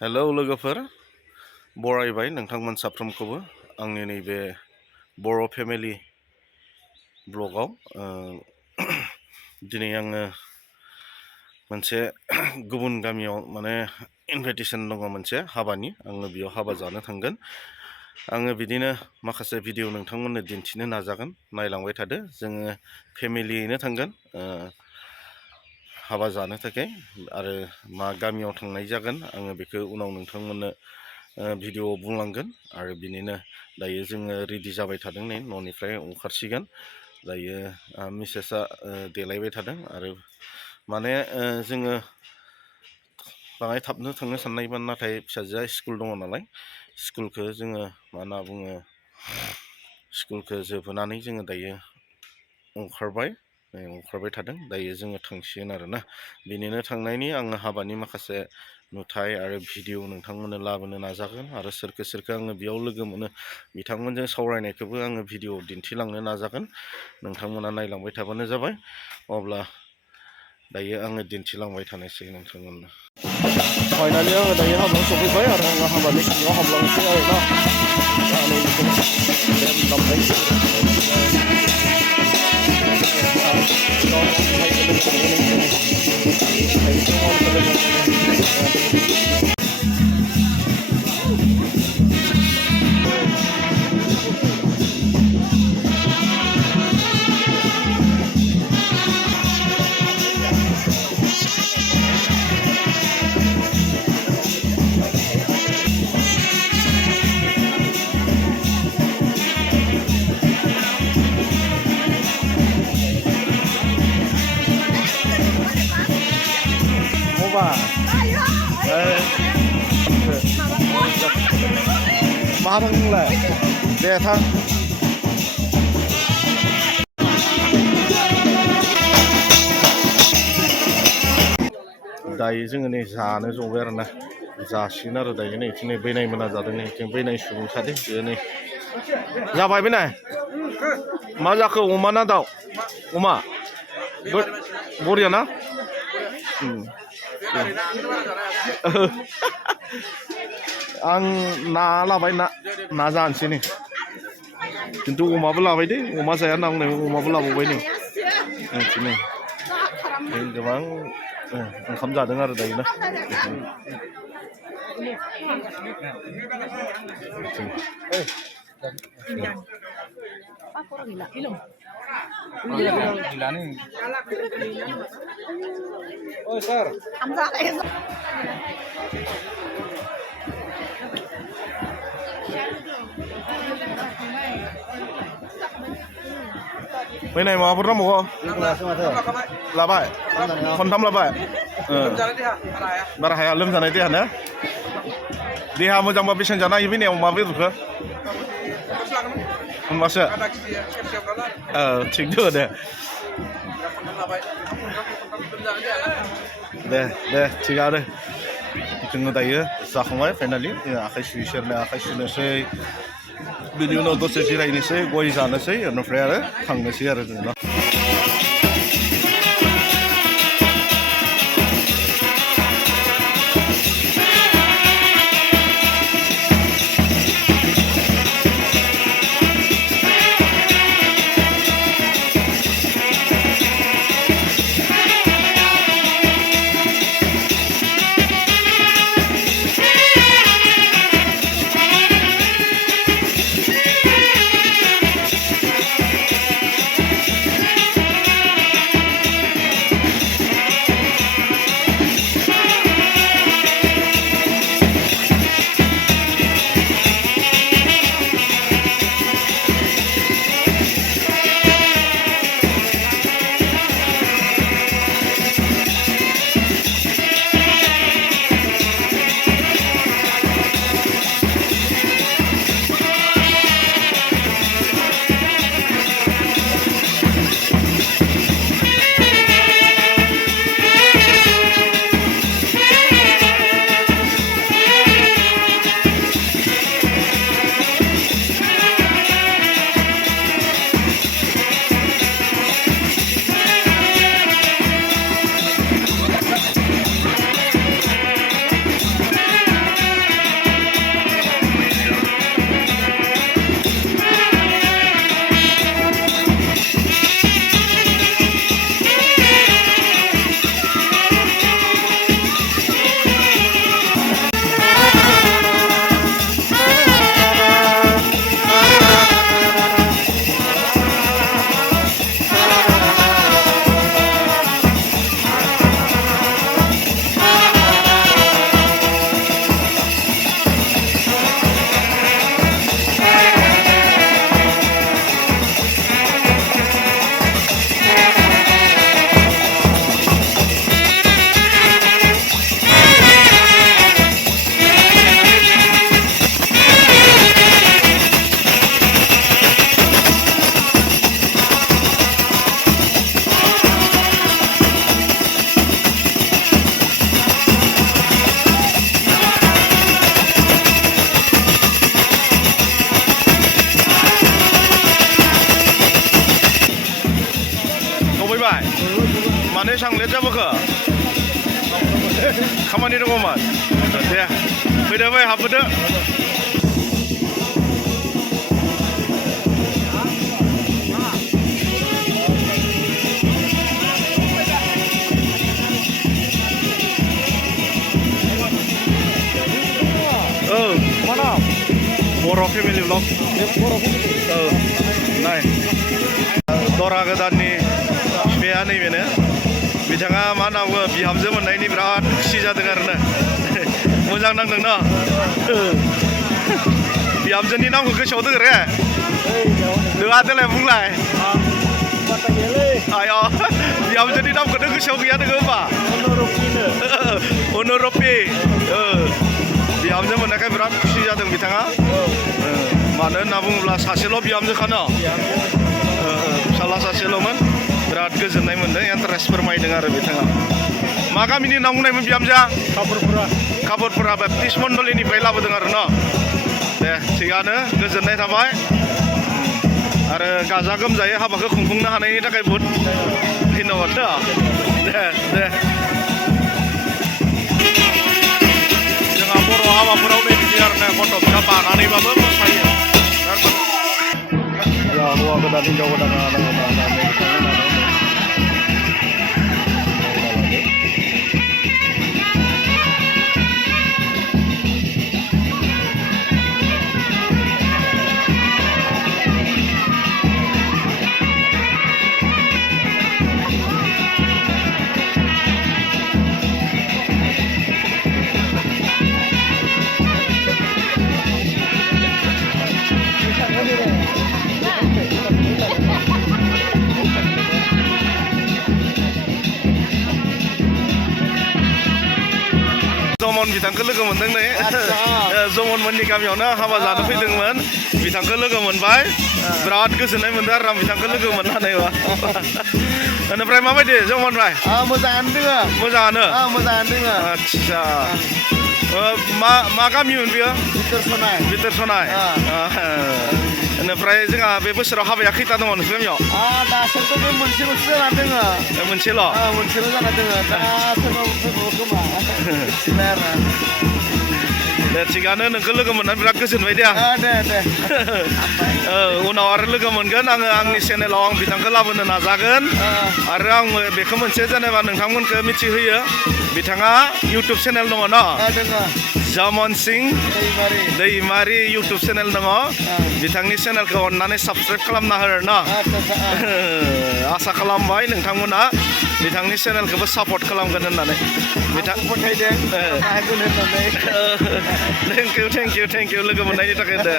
Hello लोगोफोर बरायबाय नोंथांमोन साफ्रोमखौबो आंनि नैबे बर' फेमिलि ब्लगाव दिनै आङो मोनसे गुबुन गामियाव माने इनभाइटेसन दङ मोनसे हाबानि आङो बेयाव हाबा जानो थांगोन। आङो बिदिनो माखासे भिडिअ नोंथांमोननो दिन्थिनो नाजागोन, नायलांबाय थादो। जोङो फेमिलियैनो थांगोन हाबा जानो थाखाय आरो मा गामियाव थांनाय जागोन आङो बेखौ उनाव नोंथांमोननो भिडिअआव बुंलांगोन। आरो बिनिनो दायो जोङो रेडि जाबाय थादों, नै न'निफ्राय ओंखारसिगोन। दायो मिसेसआ देलायबाय थादों आरो माने जोङो बाङाय थाबनो थांनो साननायमोन, नाथाय फिसाजोआ स्कुल दङ नालाय स्कुलखौ जोङो मा होनना बुङो स्कुलखौ जोबहोनानै जोङो दायो ओंखारबाय थादों। दायो जोङो थांसिगोन आरोना। बिनिनो थांनायनि आङो हाबानि माखासे नुथाय आरो भिडिअ नोंथांमोननो लाबोनो नाजागोन आरो सोरखो आङो बेयाव लोगो मोनो बिथांमोनजों सावरायनायखौबो आङो भिडिअ दिन्थिलांनो नाजागोन। नोंथांमोना नायलांबाय थाबानो जाबाय। अब्ला दायो आङो दिन्थिलांबाय थानोसै नोंथांमोननो। फाइनालि आङो दायो हाबायाव सफैबाय आरो आङो हाबानि सिङाव हाबलांनोसै आरोना। मा थांदों नोंलाय? दे थां। दायो जोङो नै जानो जबाय आरोना, जासिगोन आरो दायो नै बिथिं बैनाय मोना जादों, नै बिथिं बैनाय सुबुं सादे बेयो नै जाबाय। बैनाय मा जाखो, अमा ना दाउ? अमा बरिया ना? आं ना लाबाय, ना जानोसै नै। खिन्थु अमाबो लाबाय दे, अमा जाया होनना बुंनाय अमाबो लाबावबाय नै गोबां ओंखाम जादों आरो दायो ना। बैनाय माबाफोर नांबावगौ? लाबाय, खनथाम लाबाय। बारा हाया, लोमजानाय देहा ना? देहा मोजांबा बेसेबां जानो हायो बैनाय अमा बेदरखौ? होनबासो थिग दङ दे। दे थिगानो। जोङो दायो जाखांबाय फाइनालि। जोङो आखाइ सुनो आखाइ सुनोसै, बिनि उनाव दसे जिरायनोसै, गय जानोसै, बेनिफ्राय आरो थांनोसै आरो जोङो। एसां लेट जाबोखो खामानि दङमोन दे फैदो फै हाबबोदो Mana? बर' फेमिलि ब्लग नाय दरा गोदाननि बिफाया नैबेनो बिथाङा मा होनना बुङो बिहामजो मोननायनि बिराद खुसि जादों आरोना मोजां नांदों ना बिहामजोनि नामखौ गोसोआव दङ रे नोंहा देलाय बुंलाय आय' बिहामजोनि नामखौनो गोसोआव गैया नोङो होमबा अनुरपि बिहामजो मोननायखाय बिराद खुसि जादों बिथाङा मानो होनना बुङोब्ला सासेल' बिहामजोखानो फिसाला सासेल'मोन बिराद गोजोननाय मोन्दों इन्टारेस्ट फोरमायदों आरो बिथाङा मा गामिनि होनना बुंनायमोन बिहामजोआ काबरपुरा बेप्टिस्ट मण्डलिनिफ्राय लाबोदों आरो न' दे थिगानो गोजोननाय थाबाय आरो गाजा गोमजायै हाबाखौ खुंफुंनो हानायनि थाखाय बहुद धन्यबाद दे बर' हाबाफोराव नै बिदि आरो ना गथ' फिसा बानानैबाबो मोसायो हौवा गोदान हिनजाव गोदाना जमन बिथांखौ लोगो मोनदों नै जमनमोननि गामियावनो हाबा जानो फैदोंमोन बिथांखौ लोगो मोनबाय बिराद गोजोननाय मोनदों आरो आं बिथांखौ लोगो मोननानैबा बेनिफ्राय माबायदि जमनबाय मोजाङानो दोङो मोजाङानो दोङो आदसा मा गामिमोन बियो बिथोरसनाय बेनिफ्राय जोंहा बे बोसोराव हाबाया खैथा दङ नोंसोर गामियाव दासिमथ' बे मोनसेल'सो जाना दोङो मोनसेल' जाना दोङो दा खोमा दे थिगानो नोंखौ लोगो मोननानै बिराद गोजोनबाय दे दे उनाव आरो लोगो मोनगोन आङो आंनि चेनेलाव आं बिथांखौ लाबोनो नाजागोन आरो आं बेखौ मोनसे जेनेबा नोंथांमोनखौ मिथिहोयो बिथाङा इउटुब चेनेल दङ न जमन सिं दैमारि इउटुब चेनेल दङ बिथांनि चेनेलखौ अननानै साबस्क्राइब खालामना हो न आसा खालामबाय नोंथांमोना बिथांनि चेनेलखौबो सापर्ट खालामगोन होननानै बिथां फोथायदों थेंक इउ लोगो मोननायनि थाखाय दे